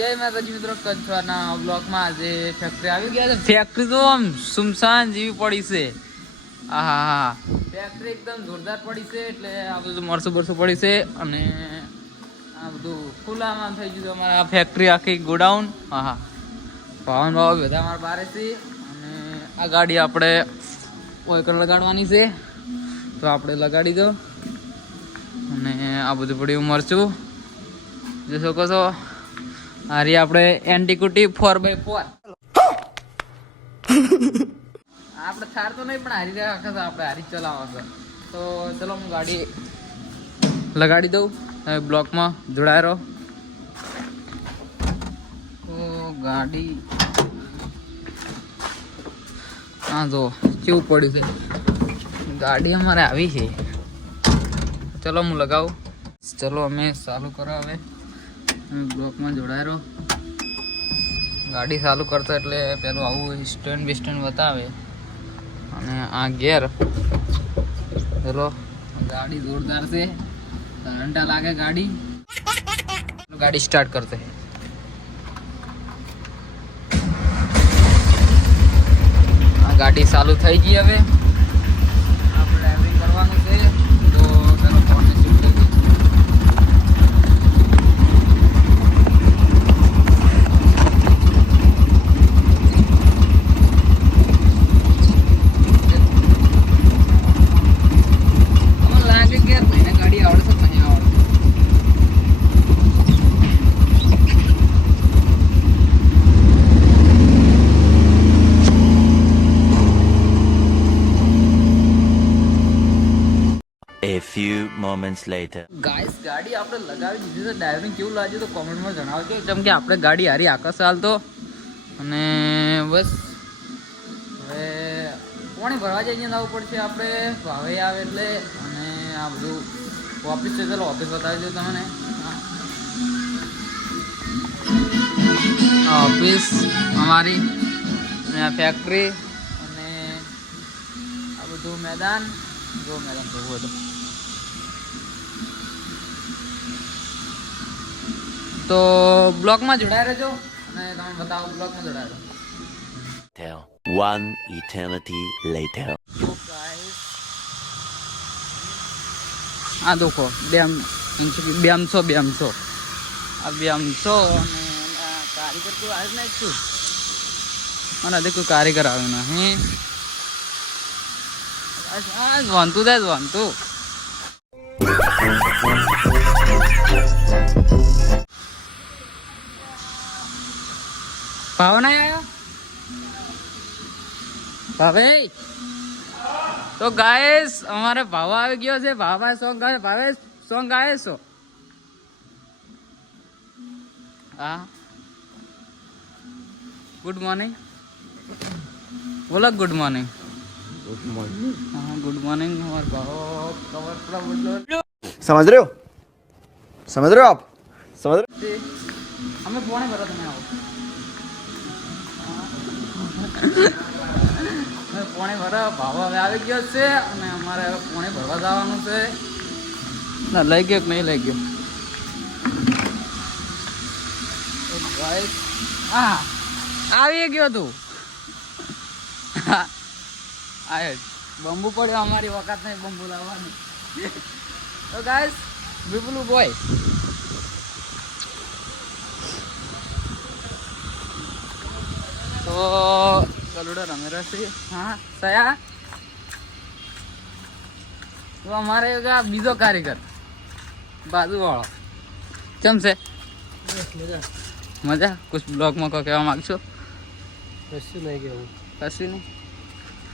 જય માતાજી મિત્રો કચ્છવાના બ્લોકમાં આજે ફેક્ટરી આવી ગયા છે. ફેક્ટરી તો આમ સુમસાન જેવી પડી છે. આહા હા ફેક્ટરી એકદમ જોરદાર પડી છે એટલે આ બધું મરસું બરસું પડી છે અને આ બધું ખુલ્લામાં થઈ ગયું અમારે આ ફેક્ટરી આખી ગોડાઉન. હા હા ભાવન ભાવ બધા અમારા બારે છે અને આ ગાડી આપણે ઓયકર લગાડવાની છે તો આપણે લગાડી દો. અને આ બધું પડ્યું મરચું. જોશો શકો રહી આપણે એન્ટીકુટી ફોર બાય ફોર આપણે થાર તો નહીં, પણ હારી રહ્યા આપણે હારી ચલાવવા તો ચલો હું ગાડી લગાડી દઉં. તમે બ્લોકમાં જોડાય રહો. તો ગાડી હા જો કેવું પડ્યું છે. ગાડી અમારે આવી છે. ચલો હું લગાવું. ચલો અમે ચાલુ કરો હવે. બ્લોકમાં જોડાય ગાડી ચાલુ કરતો એટલે પેલું આવું સ્ટેન્ડ બિસ્ટેન્ડ બતાવે. અને આ ગેર. ચલો ગાડી જોરદાર છે. ઘંટા લાગે ગાડી. ગાડી સ્ટાર્ટ કરતે ગાડી ચાલુ થઈ ગઈ હવે આપણે ડ્રાઇવિંગ કરવાનું છે તો પેલો ફોનને શીખ લઈ ગઈ મને લાગે કે યાર ભાઈને ગાડી આવડે છે નહીં આવડે A few moments later. Guys ગાડી આપણે લગાવી દીધી છે. ડ્રાઇવિંગ કેવું લાગ્યું તો કોમેન્ટમાં જણાવજો. જેમ કે આપણે ગાડી હારી આકાશ હાલતો અને બસ, હવે પાણી ભરવા જઈને લાવવું પડશે આપણે. ભાવે આવે એટલે. અને આ બધું ઓફિસ છે, ચાલો ઓફિસ બતાવી દઉં તમને. આ ઓફિસ અમારી, અને આ ફેક્ટરી અને આ બધું મેદાન. જો મેદાન જોવું હતું તો બ્લોગમાં જોડાયા રહેજો અને તમે બતાવો બ્લોગમાં જોડાયા રહેજો. One eternity later. આ દુખો. બેમ બેમસો બેમસો. આ બેમસો અને કારીગર તો આવી નહીં છું અને દેખો કારીગર આવ્યું નહીં. આ વાંધું થાય વાંધું. ભાવ નહીં આવ્યો ભાવે તો ગાઈસ અમારે ભાવ આવી ગયો છે ભાવા સોંગ ગાય ભાવે સોંગ ગાય છો હા ગુડ મોર્નિંગ બોલો ગુડ મોર્નિંગ ગુડ મોર્નિંગ હા ગુડ મોર્નિંગ અમારે ભાવ કવર પૂરા બદલો समझ रहे हो समझ रहे हो आप समझ रहे તે અમે પોણે ભરો તમે આવો અમે પોણે ભરા ભાવ હવે આવી ગયો છે અને અમારે હવે પોણે ભરવા જવાનું છે. ના લઈ ગયો કે નહીં લઈ ગયો? હા આવી ગયો તું. આયો બંબુ પડ્યો અમારી વખત નહીં બંબુ લાવવાની. તો ગાઈસ બીબલું બોય તો કલુડો રમેરસી હા સયા. તો અમારે બીજો કારીગર. બાજુવાળો. કેમ છે? મજા. મજા? કુછ બ્લોગમાં કોઈ કહેવા માગશો? કશું નહીં કહેવું. કશું નહીં?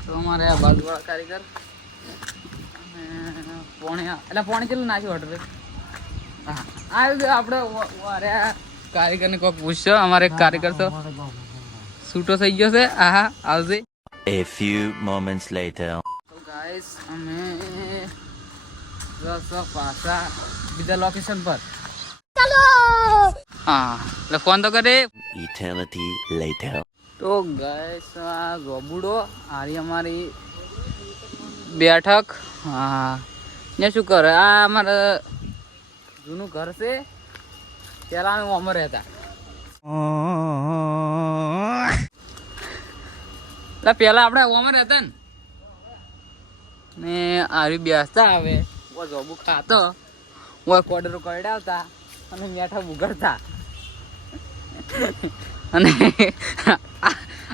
તો અમારે આ બાજુવાળા કારીગર. પોણી એટલે પોણી કેટલું નાખ્યું હોટલ હા. આવી ગયો આપણે કારીગરને કોઈ પૂછશો? અમારે કારીગર તો છૂટો થઈ ગયો છે આહા આવજે A few moments later. So guys, અમે રસો પાછા બીજા લોકેશન પર હા એટલે ફોન તો કરે Eternity later. તો ગાઈસ આ રોબુડો આરી અમારી બેઠક હા ને શું કરે આ અમારે જૂનું ઘર છે પહેલાં અમે અમર રહેતા એટલે પેલા આપણે ઓમર રહેતા ને? ને આરી બેસતા આવે ઓ જોબુ ખાતો. ઓ કોડરો કરડાવતા અને મેઠા બુગડતા અને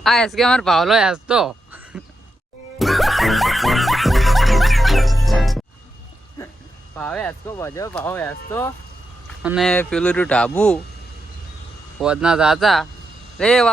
આ- એસકે અમાર ભાવલો હસતો. અને પેલું ઢાબુ. પોદના તાતા રે વાત.